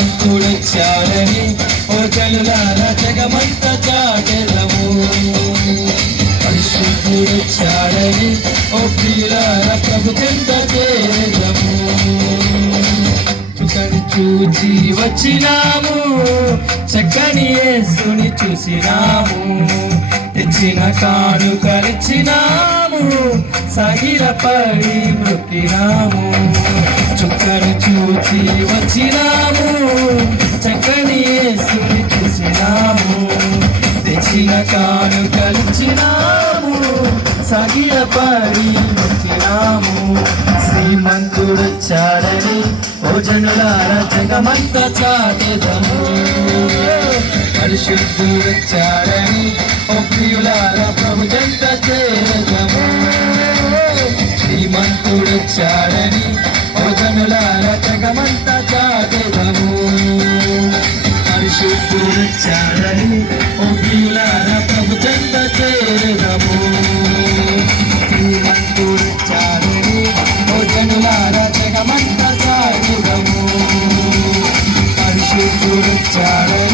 శ్రీమంతుడొచ్చాడని ఓ జనులారా జగమంతా చాటెదము. పరిశుద్ధుడొచ్చాడని ఓ ప్రియులారా ప్రభు చెంత చేరదము. చూచి వచ్చినాము, చక్కని యేసుని చూసినాము, తెచ్చిన కానుకలిచ్చినాము, సాగిలపడి మృక్కినాము. చుక్కను చూచి వచ్చినాము, చక్కని యేసుని చూసినాము, తెచ్చిన కానుకలిచ్చినాము, సాగిలపడి మృక్కినాము. శ్రీమంతుడొచ్చాడని ఓ జనులారా జగమంతా చాటెదము. పరిశుద్ధుడొచ్చాడని ఓ ప్రియులారా ప్రభు చెంత చేరదము. శ్రీమంతుడొచ్చాడని ఓ జనులారా జగమంతా చాటెదము. పరిశుద్ధుడొచ్చాడని ఓ ప్రియులారా ప్రభు చెంత చేరదము. శ్రీమంతుడొచ్చాడని ఓ జనులారా జగమంతా చాటెదము. పరిశుద్ధుడొచ్చాడని